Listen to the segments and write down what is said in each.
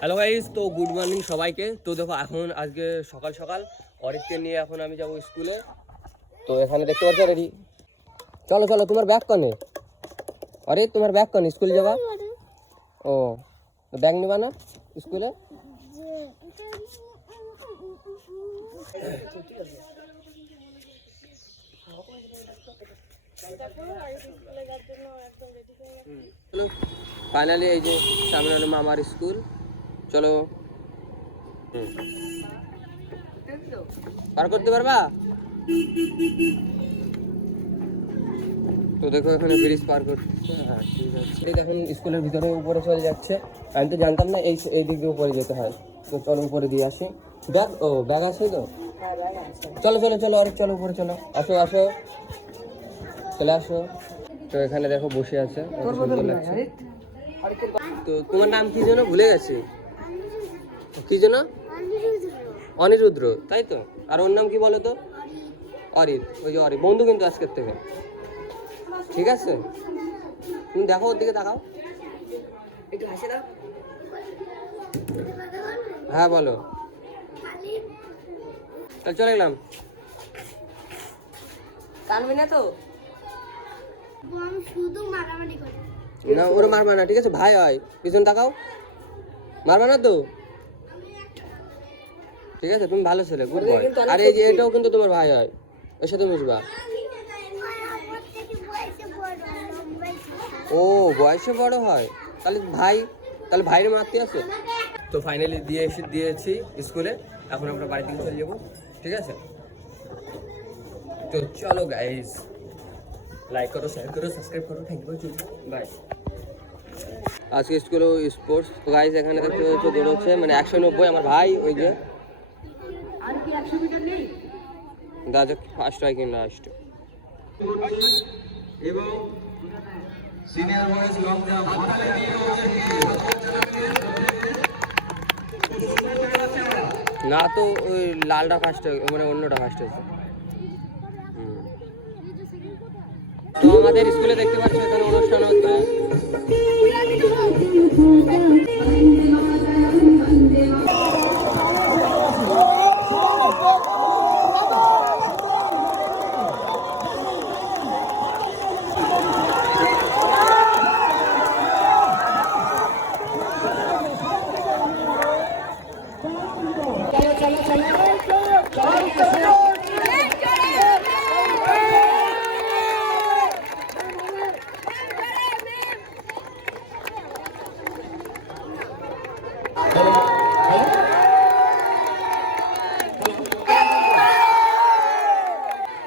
Hello guys, তো good morning সবাইকে। তো দেখো এখন আজকে সকাল সকাল অরিককে নিয়ে এখন আমি যাব স্কুলে। তো এখানে দেখতে পাচ্ছ রেডি। চলো চলো, তোমার ব্যাগ কনে? আরে তোমার ব্যাগ কনে? স্কুলে যাবা? ও ব্যাগ নিবা না স্কুলে? ফাইনালি এই যে সামনে হলো মামার স্কুল। চলো পার করতে পারবা? তো দেখো এখানে ব্রিজ পার করতে। হ্যাঁ ঠিক আছে। এই দেখুন স্কুলের ভিতরে উপরে চলে যাচ্ছে। আমি তো জানতাম না এই দিক দিয়ে উপরে যেতে হয়। তো চলো উপরে দিয়ে আসি। ব্যাগ ব্যাগ আছে তো? চলো চলো চলো, অনেক চলো উপরে চলো। আসো আসো, চলে আসো। তো এখানে দেখো বসে আছে, সুন্দর লাগছে। তো তোমার নাম কি যেন ভুলে গেছি, কি যেন? অনিরুদ্র, তাই তো? আর ওর নাম কি বলো তো? অরিত। ওই যে অরিত বন্ধু কিন্তু আজকের থেকে, ঠিক আছে? তুমি দেখো ওর দিকে তাকাও, একটু হাসি দাও। হ্যাঁ বলো। তাহলে চলে গেলাম। কানবি না তো? না ওরা মারবা না, ঠিক আছে? ভাই হয়, পিছন তাকাও। মারবা না তো, ঠিক আছে? তুমি ভালো ছেলে, গুড বয়। আর এই যে এটাও কিন্তু তোমার ভাই হয়, ওর সাথে মিশবা। ও বয়সে বড় হয়, তাহলে ভাই, তাহলে ভাইয়ের মারতে আছে। তো ফাইনালি দিয়েছি স্কুলে। এখন আমরা বাড়ি থেকে চলে যাবো, ঠিক আছে? তো চলো গাইস, লাইক করো, শেয়ার করো, সাবস্ক্রাইব করো। Thank you, bye. আজকে স্কুলে স্পোর্টস। তো গাইস এখানে দেখতে হচ্ছে দৌড়চ্ছে, মানে 190 আমার ভাই। ওই যে দাদা ফার্স্ট হয় কিনা লাস্ট। এবং সিনিয়র বয়েজ লং জাম্প না, তো ওই লালটা ফার্স্ট, মানে অন্যটা ফার্স্ট হয়েছে। তো আমাদের স্কুলে দেখতে পাচ্ছ এখানে অনুষ্ঠান হচ্ছে।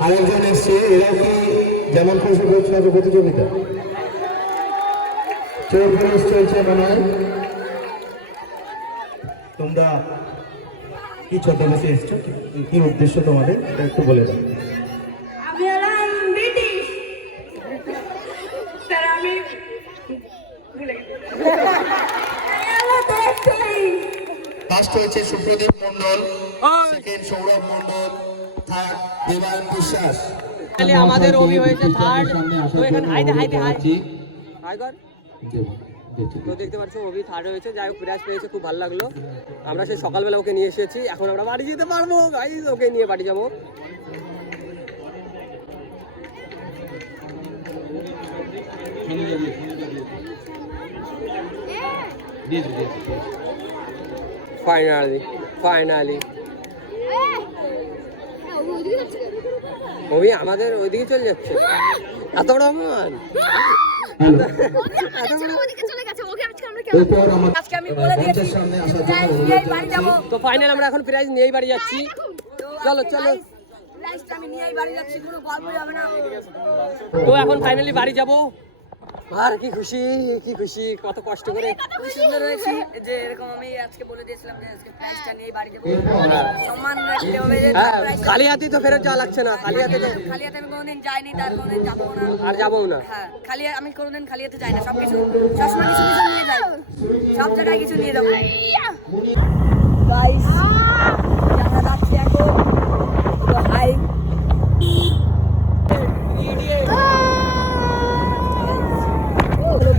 আরেকজন এসছে, এরা কি যেমন খুশি করছে না প্রতিযোগিতা? চোর পুলিশ চলছে মনে হয়। তোমরা কি ছদ্মবেশে এসছো, কি উদ্দেশ্য তোমাদের এটা একটু বলে দাও। ফার্স্ট হয়েছে সুপ্রদীপ মন্ডল, সেকেন্ড সৌরভ মন্ডল, থার্ড দেবায়ন বিশ্বাস। আমাদের অভি হয়েছে থার্ড। তো এখানে হাইতে হাইতে হাই কর। তো দেখতে পাচ্ছ অভি থার্ড হয়েছে। যাই হোক, প্রাইজ পেয়েছে, খুব ভালো লাগলো। আমরা সেই সকালবেলা ওকে নিয়ে এসেছি, এখন আমরা বাড়ি যেতে পারবো গাইস। ওকে নিয়ে বাড়ি যাবো। ফাইনালি ওই আমাদের ওইদিকে চলে যাচ্ছে। এত বড় অপমান। তো ফাইনাল আমরা এখন প্রাইজ নিয়েই বাড়ি যাচ্ছি। চলো চলো, তো এখন ফাইনালি বাড়ি যাবো। আর কি খুশি, কি খুশি, কত কষ্ট করে। সুন্দর হয়েছে যে এরকম আমি আজকে বলে দিয়েছিলাম যে আজকে প্রাইজটা নিয়ে বাড়ি যাবো। সম্মান রাখতে হবে। হ্যাঁ, খালি হাতে তো ফেরত যাওয়া লাগছে না। খালি হাতে আমি কোনোদিন যাইনি, তার কোনোদিন যাবো না, আর যাবো না। হ্যাঁ, আমি কোনোদিন খালি হাতে যাই না। সবকিছু সবসময় কিছু কিছু নিয়ে যাই, সব জায়গায় কিছু নিয়ে যাবো। গাইস আমরা যাচ্ছি এখন। হাই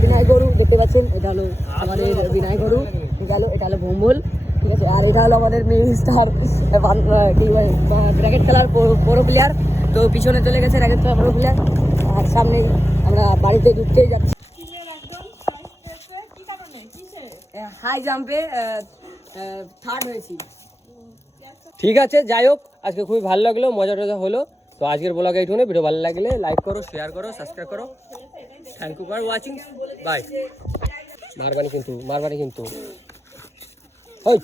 বিনয় গরু দেখতে পাচ্ছেন, এটা হলো আমাদের বিনয় গরু। গেল। এটা হলো ভম্বল, ঠিক আছে। আর এটা হলো আমাদের মেন স্টার র্যাকেট খেলার প্রো প্লেয়ার। তো পিছনে চলে গেছে র্যাকেট খেলার প্রো প্লেয়ার। আর সামনেই আমরা বাড়িতে ঢুকতেই যাচ্ছি। হাই জাম্পে থার্ড হয়েছি। ঠিক আছে, যাই হোক, আজকে খুবই ভালো লাগলো, মজা টজা হলো। তো আজকের ব্লগে এইটুকুনি। ভিডিও ভালো লাগলে লাইক করো, শেয়ার করো, সাবস্ক্রাইব করো। Thank you for watching, bye. মারবানি কিন্তু ওই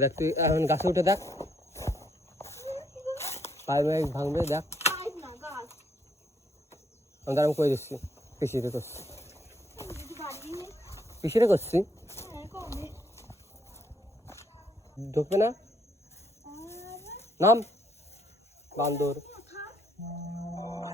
দেখ, তুই এখন গাছে উঠে দেখ, পায়ে ভাঙবে, দেখ। আমি করে দিচ্ছি, পিছিয়ে করছি, পিছিয়ে করছি, ঢুকবে না, নাম বান্দর।